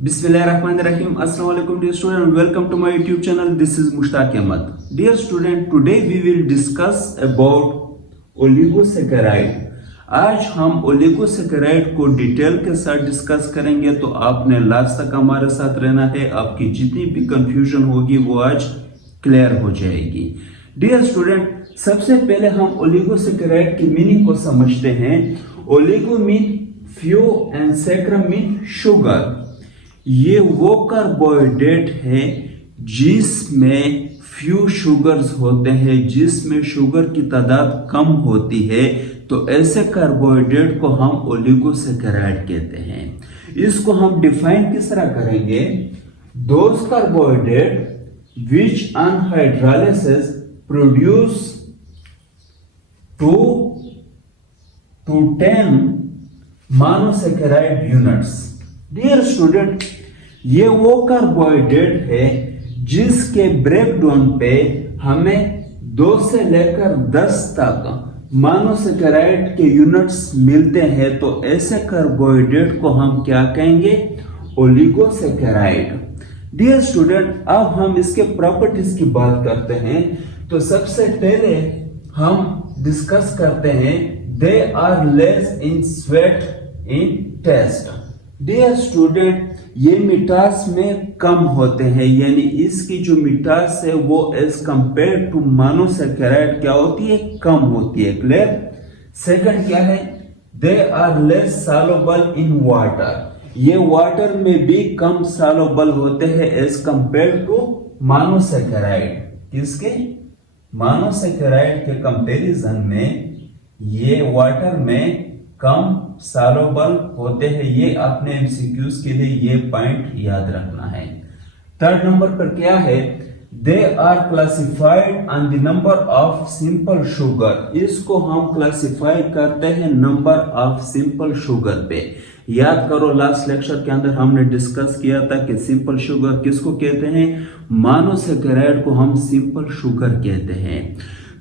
Bismillahirrahmanirrahim. Assalamu alaikum dear student. Welcome to my YouTube channel. This is Mushtaq Ahmad. Dear student, today we will discuss about oligosaccharides. आज हम oligosaccharide को detail के साथ discuss करेंगे, तो आपने last तक हमारे साथ रहना है। आपकी जितनी भी कंफ्यूजन होगी वो आज क्लियर हो जाएगी। डियर स्टूडेंट, सबसे पहले हम ओलिगोसैकेराइड की मीनिंग को समझते हैं। Oligo mean few and saccharum mean sugar. ये वो कार्बोहाइड्रेट है जिसमें फ्यू शुगर्स होते हैं, जिसमें शुगर की तादाद कम होती है, तो ऐसे कार्बोहाइड्रेट को हम ओलिगोसैकेराइड कहते हैं। इसको हम डिफाइन किस तरह करेंगे? Those carbohydrate which on hydrolysis produce 2 to 10 monosaccharide units. Dear student, ये वो कार्बोहाइड्रेट है जिसके ब्रेकडाउन पे हमें 2 से लेकर 10 तक मोनोसैकेराइड के यूनिट्स मिलते हैं, तो ऐसे कार्बोहाइड्रेट को हम क्या कहेंगे? ओलिगोसैकेराइड। डियर स्टूडेंट, अब हम इसके प्रॉपर्टीज की बात करते हैं। तो सबसे पहले हम डिस्कस करते हैं, they are less in sweet in taste. Dear student, ये मिठास में कम होते हैं, यानी इसकी जो मिठास है वो एज कंपेयर टू मोनोसैकेराइड क्या होती है? कम होती है। क्लियर? सेकंड क्या है? They are less soluble in water. ये वाटर में भी कम सॉल्युबल होते हैं एज कंपेयर टू मोनोसैकेराइड। किसके? मोनोसैकेराइड के कंपैरिजन में ये वाटर में कम सॉल्युबल होते हैं। ये आपने एमसीक्यूज के लिए ये पॉइंट याद रखना है। थर्ड नंबर पर क्या है? They are classified on the number of simple sugar. इसको हम क्लासिफाई करते हैं नंबर ऑफ सिंपल शुगर पे। याद करो, लास्ट लेक्चर के अंदर हमने डिस्कस किया था कि सिंपल शुगर किसको कहते हैं? मोनोसैकेराइड को हम सिंपल शुगर कहते हैं।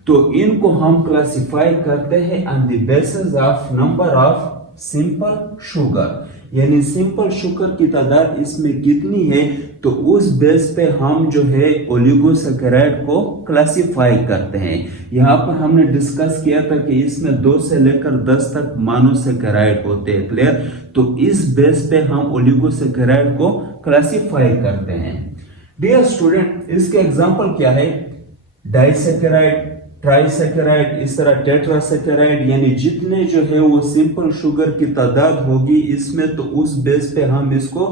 तो इनको हम क्लासिफाई करते हैं on the basis of number of simple sugar, यानी सिंपल शुगर की तादाद इसमें कितनी है, तो उस बेस पे हम जो है ओलिगोसैकेराइड को क्लासिफाई करते हैं। यहाँ पर हमने डिस्कस किया था कि इसमें 2 से लेकर 10 तक मोनोसैकेराइड होते हैं। क्लियर? तो इस बेस पे हम ओलिगोसैकेराइड को क्लासिफाई करते हैं। डियर स्टूडेंट, इसके एग्जांपल क्या है? डाइसैकेराइड, ट्राइसैकेराइड, इस तरह टेट्रासैकेराइड, यानी जितने जो है वो सिंपल शुगर की तादाद होगी इसमें, तो उस बेस पे हम इसको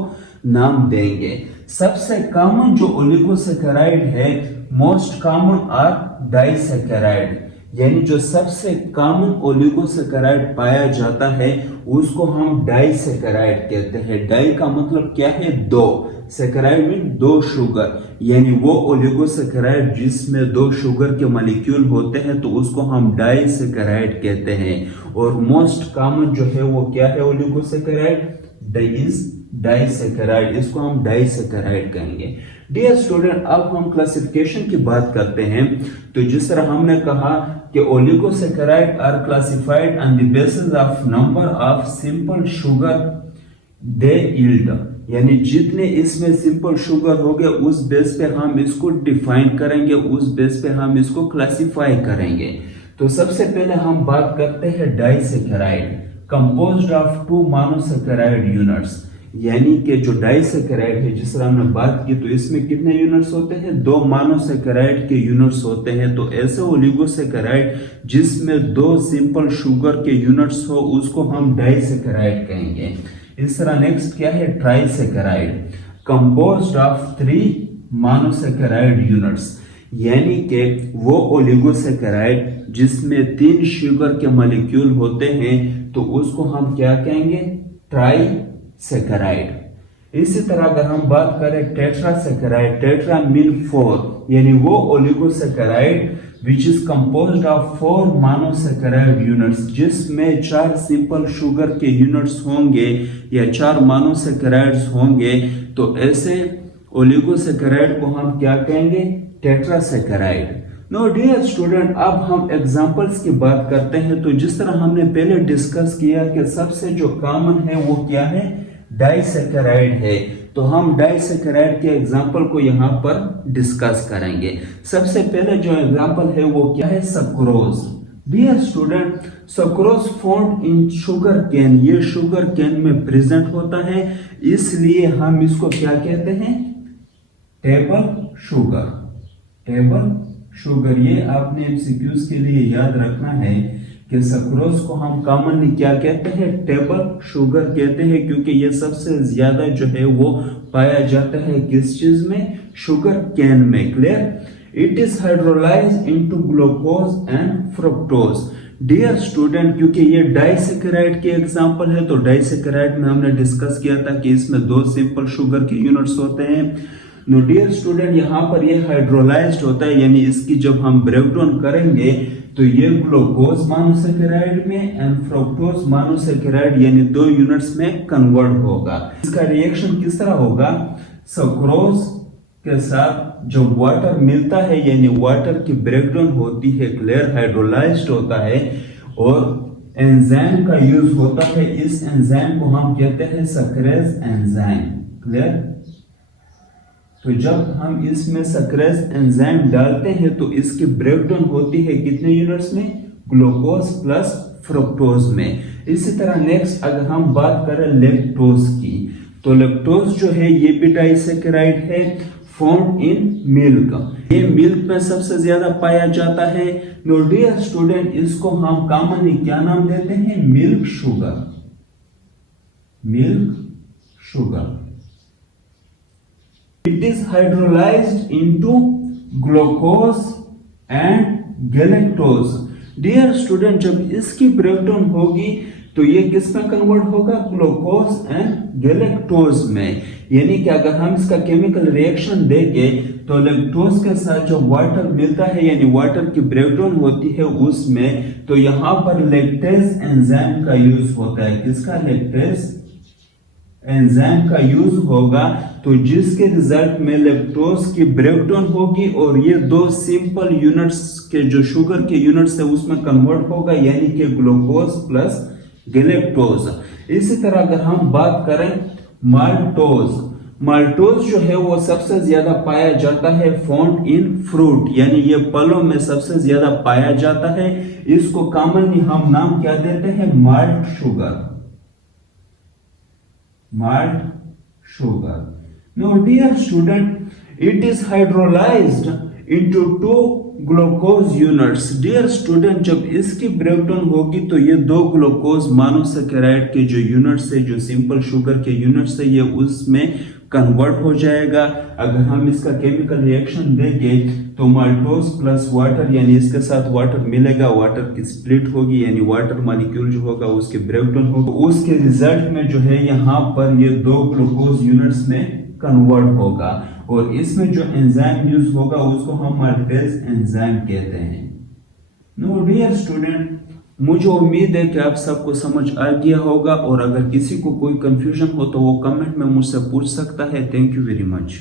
नाम देंगे। सबसे कॉमन जो ओलिगोसैकेराइड है, मोस्ट कॉमन आर डाइसैकेराइड, यानी जो सबसे कॉमन ओलिगोसैकेराइड पाया जाता है उसको हम डाइसैकेराइड कहते हैं। डाई का मतलब क्या है? 2। सैकेराइड में 2 शुगर, यानी वो ओलिगोसैकेराइड जिसमें 2 शुगर के मॉलिक्यूल होते हैं, तो उसको हम डाइसैकेराइड कहते हैं। और मोस्ट कॉमन जो है वो क्या है? ओलिगोसैकेराइड डाइसैकेराइड, इसको हम डाइसैकेराइड कहेंगे। डियर स्टूडेंट, अब हम क्लासिफिकेशन की बात करते हैं। तो जिस तरह हमने कहा कि oligosaccharide are classified on the basis of number of simple sugar they yield, यानी जितने इसमें सिंपल शुगर हो गए उस बेस पे हम इसको डिफाइन करेंगे, उस बेस पे हम इसको क्लासिफाई करेंगे। तो सबसे पहले हम बात करते हैं disaccharide, composed of 2 monosaccharide units, यानी कि जो डाइसैकेराइड है जिस तरह हमने बात की, तो इसमें कितने यूनिट्स होते हैं? 2 मोनोसैकेराइड के यूनिट्स होते हैं। तो ऐसे ओलिगोसैकेराइड जिसमें 2 सिंपल शुगर के यूनिट्स हो उसको हम डाइसैकेराइड कहेंगे। इस तरह नेक्स्ट क्या है? ट्राइसैकेराइड, कंपोज्ड ऑफ 3 मोनोसैकेराइड यूनिट्स, यानी कि वो ओलिगोसैकेराइड जिसमें 3 शुगर के मॉलिक्यूल होते हैं, तो उसको हम क्या कहेंगे? ट्राइसैकेराइड। इसी तरह अगर हम बात करें टेट्रासैकेराइड, टेट्रा मीन 4, यानी वो oligosaccharide which is composed of 4 monosaccharides units, जिसमें 4 सिंपल शुगर के यूनिट्स होंगे या 4 मोनोसैकेराइड्स होंगे, तो ऐसे ओलिगोसैकेराइड को हम क्या कहेंगे? टेट्रासैकेराइड। नो डियर स्टूडेंट, अब हम एग्जांपल्स की बात करते हैं। तो जिस तरह हमने पहले डिस्कस किया कि सबसे जो कॉमन है वो क्या है? डाइसैकेराइड है। तो हम डाइसैकेराइड के एग्जाम्पल को यहाँ पर डिस्कस करेंगे। सबसे पहले जो एग्जाम्पल है वो क्या है, sucrose. Dear student, sucrose found in sugar cane, ये शुगर केन में प्रेजेंट होता है, इसलिए हम इसको क्या कहते हैं, टेबल शुगर। टेबल शुगर, ये आपने एमसीक्यूज के लिए याद रखना है कि सक्रोज को हम कॉमनली क्या कहते हैं, टेबल शुगर कहते हैं, क्योंकि ये सबसे ज्यादा जो है वो पाया जाता है किस चीज में, शुगर कैन में। Clear. It is hydrolyse into glucose and fructose. Dear student, क्योंकि ये डाइसैकेराइड के एग्जांपल है, तो डाइसैकेराइड में हमने डिस्कस किया था कि इसमें 2 सिंपल शुगर के यूनिट्स होते हैं। नो डियर स्टूडेंट, यहाँ पर ये हाइड्रोलाइज्ड होता है, यानी इसकी जब हम ब्रेकडाउन करेंगे तो ये ग्लूकोज मोनोसैकेराइड में एंड फ्रुक्टोज मोनोसैकेराइड यानी 2 यूनिट्स में कन्वर्ट होगा। इसका रिएक्शन किस तरह होगा, सक्रोज के साथ जो वाटर मिलता है यानी वाटर की ब्रेकडाउन होती है, क्लियर, हाइड्रोलाइज्ड होता है, और एंजाइम का यूज होता है। इस एंजाइम को हम कहते हैं सक्रेज एंजाइम। क्लियर। तो जब हम इसमें सक्रेज एंजाइम डालते हैं तो इसकी ब्रेकडाउन होती है कितने यूनिट्स में, ग्लूकोज प्लस फ्रुक्टोज में। इसी तरह नेक्स्ट अगर हम बात करें लैक्टोज की, तो लैक्टोज जो है ये भी डाइसैकेराइड है, फाउंड इन मिल्क। ये मिल्क में सबसे ज्यादा पाया जाता है। नो डियर स्टूडेंट, इसको हम कॉमनली क्या नाम देते हैं, milk sugar. Milk sugar. It is hydrolyzed into glucose and galactose. Dear student, जब इसकी ब्रेकडाउन होगी तो ये किस में कन्वर्ट होगा, ग्लूकोज एंड गैलेक्टोज में। यानी कि अगर हम इसका केमिकल रिएक्शन देंगे तो लैक्टोज के साथ जो वाटर मिलता है यानी वाटर की ब्रेकडाउन होती है उसमें, तो यहाँ पर लैक्टेज एंजाइम का यूज होता है। किसका, लैक्टेज एंजाइम का यूज होगा, तो जिसके रिजल्ट में लैक्टोज की ब्रेकडाउन होगी और ये 2 सिंपल यूनिट्स के जो शुगर के यूनिट्स है उसमें कन्वर्ट होगा, यानी कि ग्लूकोज प्लस गैलेक्टोज। इसी तरह अगर हम बात करें माल्टोज, माल्टोज जो है वो सबसे ज्यादा पाया जाता है फाउंड इन फ्रूट, यानी ये फलों में सबसे ज्यादा पाया जाता है। इसको कॉमनली हम नाम क्या देते हैं, malt sugar. malt sugar. Now dear student, it is hydrolyzed into 2 glucose units. Dear student, जब इसकी ब्रेकडाउन होगी तो ये 2 ग्लूकोज मोनोसैकेराइड के जो यूनिट्स है, जो सिंपल शुगर के यूनिट्स है, ये उसमें कन्वर्ट हो जाएगा। अगर हम इसका केमिकल रिएक्शन देंगे तो माल्टोज प्लस वाटर, यानी इसके साथ वाटर मिलेगा, वाटर की स्प्लिट होगी, यानी वाटर मॉलिक्यूल जो होगा उसके ब्रेकडाउन होगा, उसके रिजल्ट में जो है यहाँ पर ये 2 ग्लूकोज यूनिट्स में कन्वर्ट होगा, और इसमें जो एंजाइम यूज होगा उसको हम माल्टेज एंजाइम कहते हैं। नो डियर स्टूडेंट, मुझे उम्मीद है कि आप सबको समझ आ गया होगा, और अगर किसी को कोई कंफ्यूजन हो तो वो कमेंट में मुझसे पूछ सकता है। Thank you very much.